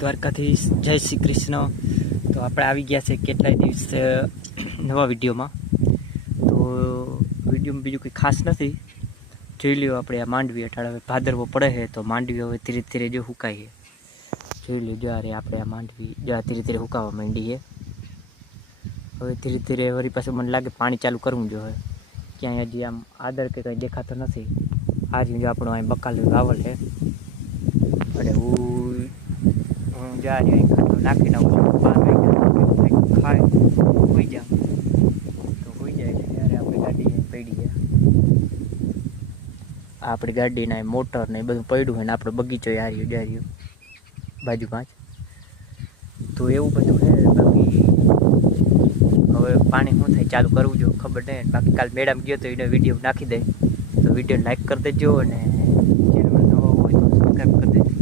દ્વારકાથી જય શ્રી કૃષ્ણ. તો આપણે આવી ગયા છે કેટલાય દિવસ નવા વિડીયોમાં. તો વિડીયોમાં બીજું કંઈ ખાસ નથી. જોઈ લ્યો આપણે આ માંડવી અટાળ હવે ભાદરવો પડે છે, તો માંડવી હવે ધીરે ધીરે જો હુકાઈએ જોઈ લ્યો જ્યારે આપણે આ માંડવી જો ધીરે ધીરે હુકાવા માંડીએ. હવે ધીરે ધીરે વળી પાછું મને લાગે પાણી ચાલુ કરવું જોઈએ. ક્યાંય હજી આમ આદર કે કંઈ દેખાતો નથી. આ જો આપણું અહીં બકાલ વાવલ છે. અને હું જા નાખી નાખું બાર વાગ્યા ખાય તો આપણી ગાડી પડી જાય આપણી ગાડીના મોટર ને બધું પડ્યું હોય ને આપણો બગીચો યાર્યું રહ્યો બાજુ પાંચ તો એવું બધું છે બાકી હવે પાણી શું થાય ચાલુ કરવું જો ખબર નહીં બાકી કાલ મેડમ ગયો તો એનો વીડિયો નાખી દે તો વીડિયો લાઈક કરી દેજો અને ચેનલ નવો હોય તો સબસ્ક્રાઈબ કરી દેજો